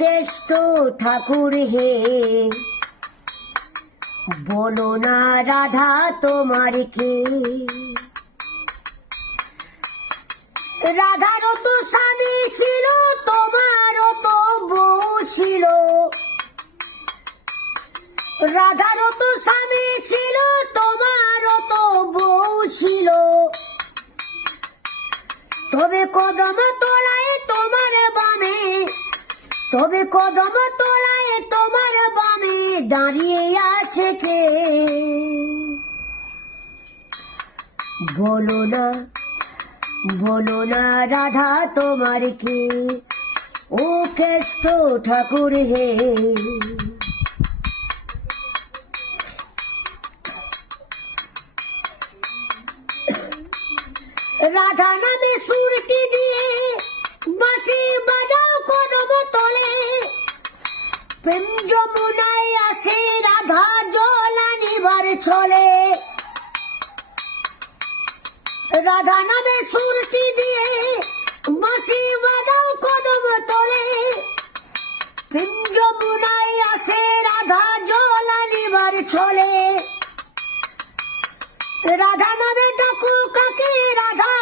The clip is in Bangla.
কেষ্ট ঠাকুর হে, বলো না রাধা তোমার কে। রাধারও তো স্বামী ছিল, তোমারও তো বউ ছিল। রাধারও তো স্বামী ছিল, তোমারও তো বউ ছিল। তবে কদম তলায় তোমার বামে, তবে কদম তলায় তোমার বামে দাঁড়িয়ে আছে কে। বলো না, বলো না রাধা তোমার কে, ও কেষ্ট ঠাকুর হে। রাধা নামে সুরটি দিয়ে বাঁশি বাজাও কদম তলে, প্রেম যমুনায় আসে রাধা জল আনিবার চলে। রাধা নামে সুরটি দিয়ে বাঁশি বাজাও কদম তলে, প্রেম যমুনায় আসে রাধা জল আনিবার চলে। রাধা নামে ডাকো কাকে, রাধা